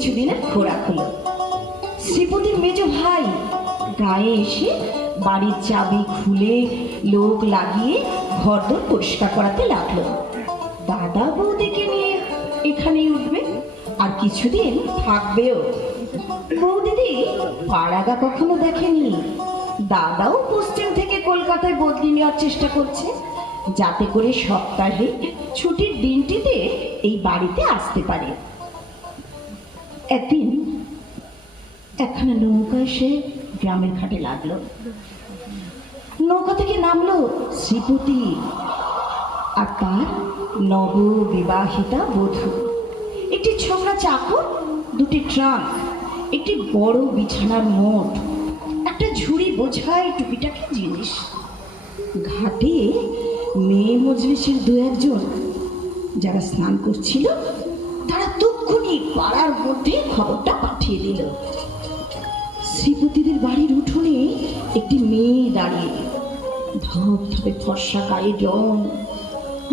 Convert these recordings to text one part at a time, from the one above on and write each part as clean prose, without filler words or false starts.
কিছুদিনের খোরাক হলো। শ্রীপতির মেজ ভাই গায়ে এসে বাড়ির চাবি খুলে লোক লাগিয়ে ঘরদোর পরিষ্কার করাতে লাগলো। দাদা বৌদিকে নিয়ে এখানেই উঠবে আর কিছুদিন থাকবেও। বৌদিদি পাড়াগা কখনো দেখেনি। দাদাও পশ্চিম থেকে কলকাতায় বদলি নেওয়ার চেষ্টা করছে, যাতে করে সপ্তাহে ছুটির দিনটিতে এই বাড়িতে আসতে পারে। একদিন একখানা নৌকা এসে গ্রামের ঘাটে লাগলো। নৌকা থেকে নামলো শ্রীপতি আর তার নববিবাহিতা বধূ। একটি ছোকরা চাকর, দুটি ট্রাঙ্ক, একটি বড় বিছানার মোট, একটা ঝুড়ি বোঝাই টুপিটাকি জিনিস। ঘাটে মেয়ে মজলিসের দু একজন যারা স্নান করছিল তারা তক্ষুনি পাড়ার মধ্যে খবরটা পাঠিয়ে দিল। শ্রীপতিদের বাড়ির উঠোনে একটি মেয়ে দাঁড়িয়ে, ধপধপে ফর্সা গায়ের রং,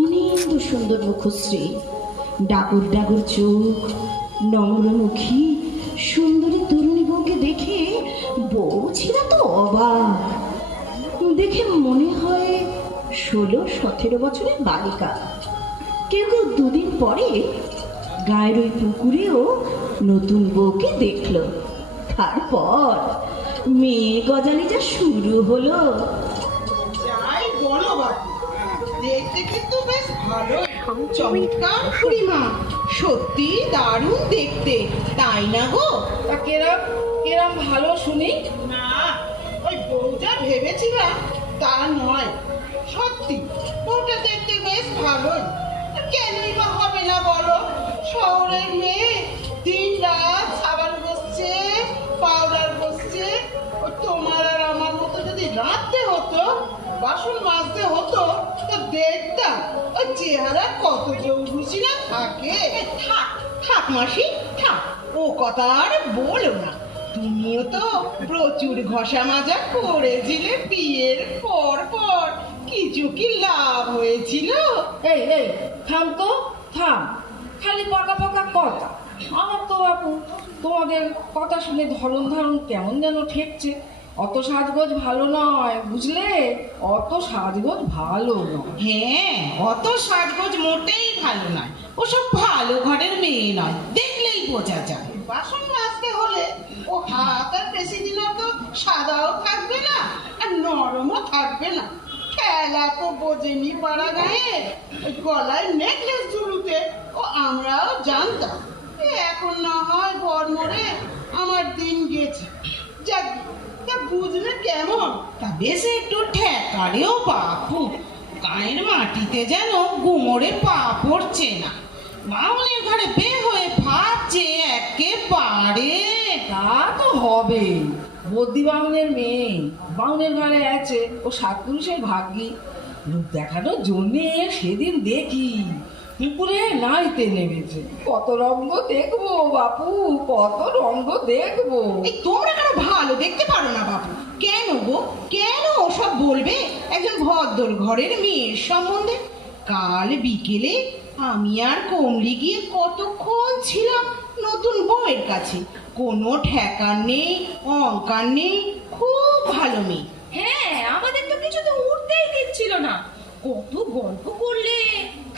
অনেক সুন্দর মুখশ্রী, ডাগর ডাগর চোখ, নম্রমুখী সুন্দরী তরুণী বউকে দেখে বউ ছিল তো অবাক। দেখে মনে হয় 16-17 বছরের বালিকা। কেউ কেউ দুদিন পরে গায়ের ওই পুকুরেও নতুন বউকে দেখলো। তারপর মেয়ে গজালি যা শুরু হলো। যাই বলো বাবু, দেখতে কিন্তু বেশ ভালো, চমৎকার খুড়িমা, সত্যি দারুণ দেখতে, তাই না গো? তা কেরাম কেরাম ভালো শুনি। না, ওই বউ যা ভেবেছিলাম তা নয়, সত্যি বউটা দেখতে বেশ ভালোই। কেনই বা হবে না বলো? শহরের মেয়ে দিন রাত সাবান ঘষছে, পাউডার ঘষছে। ও তোমার আর আমার মতো যদি রাঁধতে হতো, বাসন মাজতে হতো, তো দেখতাম ওই চেহারা কত জৌলুসি না থাকে। থাক থাক মাসি থাক, ও কথা আর বলো না। তুমিও তো প্রচুর ঘষা মাজা করেছিলে বিয়ের পর পর, কিছু কি লাভ হয়েছিল? এই এই থাম তো, থাম, খালি পাকা পাকা কথা। আমার তো বাপু তোমাদের কথা শুনে ধরন ধারণ কেমন যেন ঠেকছে। অত সাজগোজ ভালো নয়, বুঝলে? অত সাজগোজ ভালো নয়। হ্যাঁ, অত সাজগোজ মোটেই ভালো নয়। ওসব ভালো ঘরের মেয়ে নয়, দেখলেই বোঝা যায়। বাসন মাজতে হলে ও হাত আর বেশি দিন তো সাদাও থাকবে না আর নরমও থাকবে না। খেলা তো বোঝেনি পাড়া গায়ে, ওই গলায় নেকলেস ঝুলুতে ও আমরাও জানতাম। এখন না হয় ঘর মরে আমার দিন গেছে। যাক, তা বুঝলে কেমন? তা বেশ একটু ঠেকারেও বাপু, গায়ের মাটিতে যেন গুমরে পা পড়ছে না। বাউনের ঘরে বে হয়ে ভাবছে একেবারে। তা তো হবে, বদ্যি বাউনের মেয়ে, বাউনের ঘরে আছে, ও সাত পুরুষের ভাগ্যি। রূপ দেখানোর জন্যে সেদিন দেখি পুকুরে নাইতে নেমেছে। কত রঙ্গ দেখবো বাপু, কত রঙ্গ দেখবো। এই তোমরা কেন ভালো দেখতে পারো না বাপু? কেন গো, কেন ওসব বলবে একজন ভদ্র ঘরের মেয়ের সম্বন্ধে? কাল বিকেলে আমি আর কমলি গিয়ে কতক্ষণ ছিলাম নতুন বউয়ের কাছে। কোনো ঠেকার নেই, অঙ্কার নেই, খুব ভালো মেয়ে। হ্যাঁ, আমাদের তো কিছু তো উঠতেই দিচ্ছিল না। কত গল্প করলে,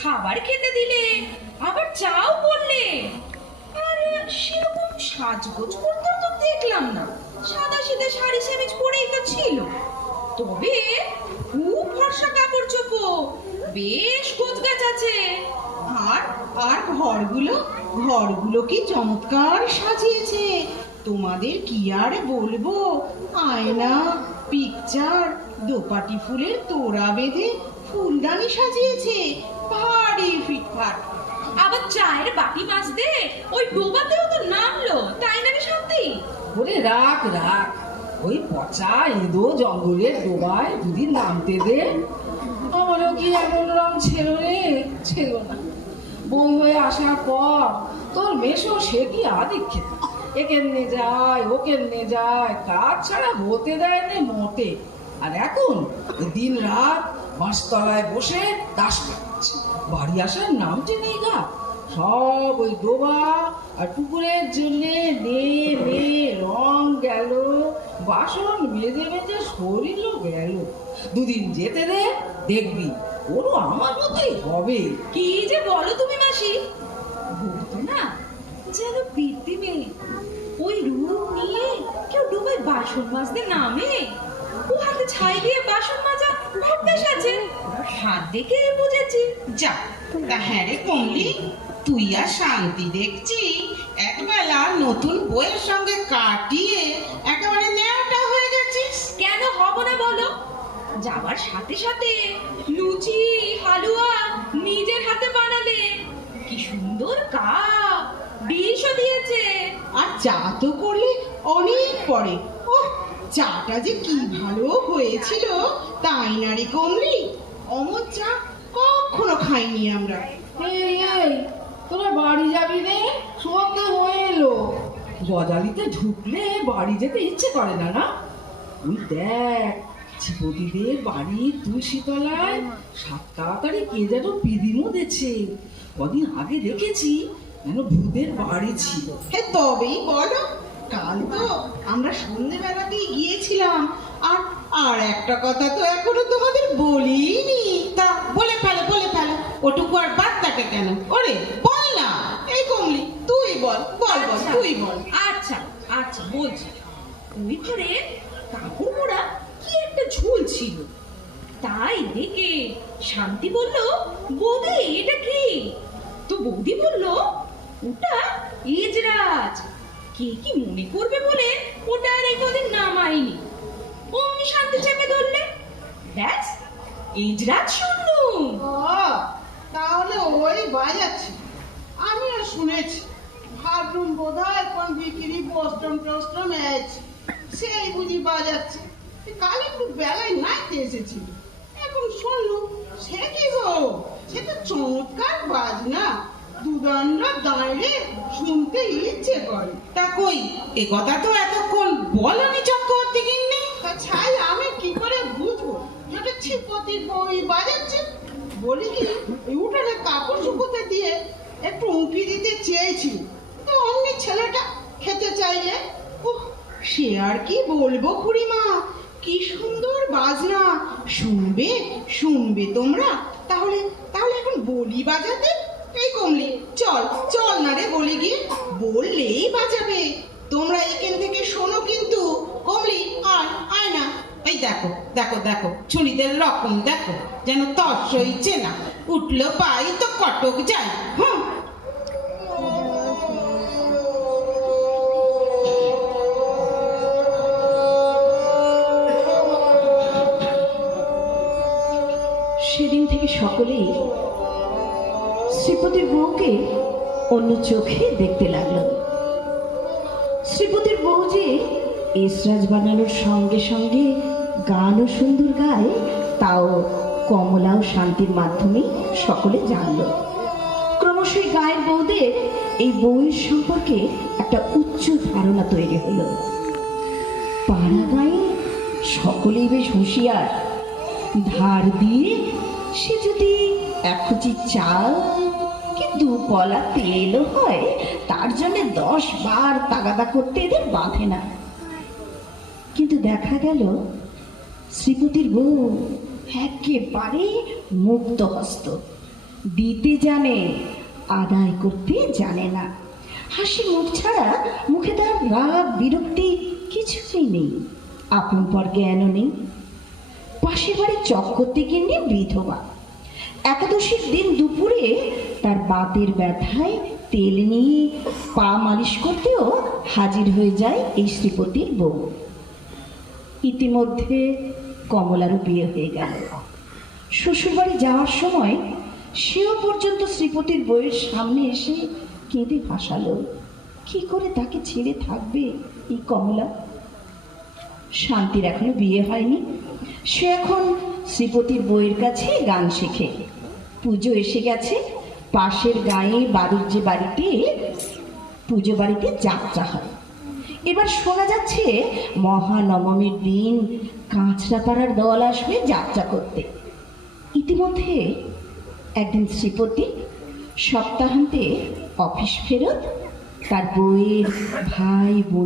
খাবার খেতে দিলে, আবার চাও করলে। আর সেরকম সাজগোজ করতেও তো দেখলাম না, সাদা সিধে শাড়ি সেমিজ পরেই তো ছিল। তবে খুব ফর্সা কাপড় চোপড়, বেশ গোছগাছ আছে। আর আর ঘরগুলো কি চমৎকার সাজিয়েছে, তোমাদের কি আর বলবো। আয়না, পিকচার, দোপাটি ফুলের তোড়া বেঁধে ফুলদানি সাজিয়েছে, ভারী ফিটফাট। আবার চায়ের বাটি মাজতে ওই ডোবাতেও তো নামলো, তাই না রে শান্তি? ওরে রাখ রাখ, ওই পচা এঁদো জঙ্গলের ডোবায় যদি নামতে দে। আমারও কি এমন রং ছিল রে? ছিল না। বউ হয়ে আসার পর তোর মেশো সে কি আদিক্ষেত, একে নিয়ে যায় ওকে নিয়ে যায়, কাজ ছাড়া হতে দেয়নি মোটে। আর এখন দিন রাত বাঁশতলায় বসে তাস কাটছে, বাড়ি আসার নামটি নেই গা। সব ওই ডোবা আর পুকুরের জন্য নে রং গেল, বাসন মেজে মেজে শরীরও গেল। দুদিন যেতে দে, দেখবি ওরও আমার মতোই হবে। কি যে বলো তুমি মাসি, বলতো না যেন বৃদ্ধি মেয়ে ওই রূপ নিয়ে কেউ ডুবায় বাসন মাজতে নামে। ও হাতে ছাই দিয়ে বাসন মাজা অভ্যাস আছে, হাত দেখে বুঝেছি। যা, তা হ্যাঁ রে কমলি, তুই আর শান্তি দেখছি একবেলা নতুন বইয়ের সঙ্গে কাটিয়ে একেবারে ন্যাওটা হয়ে গেছিস। কেন হব না বলো? যাবার সাথে সাথে লুচি হালুয়া নিজের হাতে বানালে, কি সুন্দর কাপ ডিশও দিয়েছে। আর চা তো করলে অনেক পরে। ও চাটা যে কি ভালো হয়েছিল, তাই না রে কমলি? অমন চা কখনো খাইনি আমরা। এই তোরা বাড়ি যাবি রে? সন্ধে হয়ে এলো। গজালিতে ঢুকলে বাড়ি যেতে ইচ্ছে করে না, না? ওই দেখ, চিপদিদের বাড়ির তুলসীতলায় 7 তাড়াতাড়ি কে যেন পিদি মুদেছে। কদিন আগে দেখেছি যেন ভূতের বাড়ি ছিল। হ্যাঁ তবেই বলো, কাল তো আমরা সন্ধ্যেবেলাতেই গিয়েছিলাম। আর আর একটা কথা তো এখনো তোমাদের বলিনি। তা বলে ফেলো ওটুকু আর বার্তাটা কেন? ওরে বল না, এই কমলি তুই বল আচ্ছা, তুই বল। আচ্ছা আচ্ছা বলছি। ওই ঘরে কাপড় মোড়া কি একটা ঝুল ছিল, তাই দেখে শান্তি বলল, বৌদি এটা কি? তো বৌদি বলল, ওটা এজরাজ। কে কি মনে করবে বলে ওটা আর এই কদিন নামাইনি। অমনি শান্তি চেপে ধরলে, ব্যাস এজরাজ শুনলুম। তাহলে ওই বাজাচ্ছি, আমিও শুনেছি। ভাবলুম বোধহয় কোন বিক্রি বস্ত্রম টস্ত্রম সেই বুঝি বাজাচ্ছে। কাল একটু বেলায় নাইতে এসেছিল, এখন শুনলুম সে কি গো, সে তো চমৎকার বাজনা, দুদণ্ডা দাঁড়িয়ে শুনতে ইচ্ছে করে। তা কই এ কথা তো এতক্ষণ বলনি চক্রবর্তী গিন্নি। তা ছাই আমি কি করে বুঝবো যেটা ছিপতির বই বাজাচ্ছে? বলি কি, উঠানে কাপড় শুকোতে দিয়ে একটু উঁকি দিতে চেয়েছি, তো অমনি ছেলেটা খেতে চাইলে। সে আর কি বলবো খুড়িমা, কি সুন্দর বাজনা। শুনবে তোমরা? তাহলে এখন বলি বাজাতে। এই কমলি চল না রে, বলি গিয়ে বললেই বাজাবে। তোমরা এখান থেকে শোনো কিন্তু। কমলি আয় না। এই দেখো ছুরিদের রকম দেখো, যেন তর্স হইছে না। উঠলো পাই তো কটক যায়। সেদিন থেকে সকলেই শ্রীপতির বউকে অন্য চোখে দেখতে লাগলো। শ্রীপতির বউ যে এসরাজ বানানোর সঙ্গে সঙ্গে গানও সুন্দর গায়, তাও কমলা ও শান্তির মাধ্যমে সকলে জানল। ক্রমশই গায়ের বউদের এই বউয়ের সম্পর্কে একটা উচ্চ ধারণা তৈরি হলো। পাড়া গায়ে সকলেই বেশ হুঁশিয়ার। ধার দিয়ে সে যদি 1 কুচি চাল কি 2 পলা তেলও হয়, তার জন্য 10 বার তাগাদা করতে এদের বাঁধে না। কিন্তু দেখা গেল শ্রীপতির বউ একেবারে মুক্ত হস্ত, দিতে জানে, আদায় করতে জানে না। হাসি মুখ ছাড়া মুখে তার রাগ বিরক্তি কিছুই নেই, আপন পর জ্ঞানও নেই। পাশের বাড়ি চক্করতে গিন্নি বিধবা, একাদশীর দিন দুপুরে তার বাতের ব্যথায় তেল নিয়ে পা মালিশ করতেও হাজির হয়ে যায় এই শ্রীপতির বউ। ইতিমধ্যে কমলারও বিয়ে হয়ে গেল। শ্বশুরবাড়ি যাওয়ার সময় সেও পর্যন্ত শ্রীপতির বউয়ের সামনে এসে কেঁদে ভাসালো। কি করে তাকে ছেড়ে থাকবে এই কমলা? শান্তির এখনো বিয়ে হয়নি, সে এখন শ্রীপতির বউয়ের কাছে গান শেখে। পুজো এসে গেছে, পাশের গায়ে বাড়ির বাড়িতে পুজো বাড়িতে যাত্রা হয়। এবার শোনা যাচ্ছে মহানবমীর দিন কাঁচরাপাড়ার দল আসবে যাত্রা করতে। ইতিমধ্যে একদিন শ্রীপতি সপ্তাহান্তে অফিস ফেরত, তার বউয়ের ভাই বোন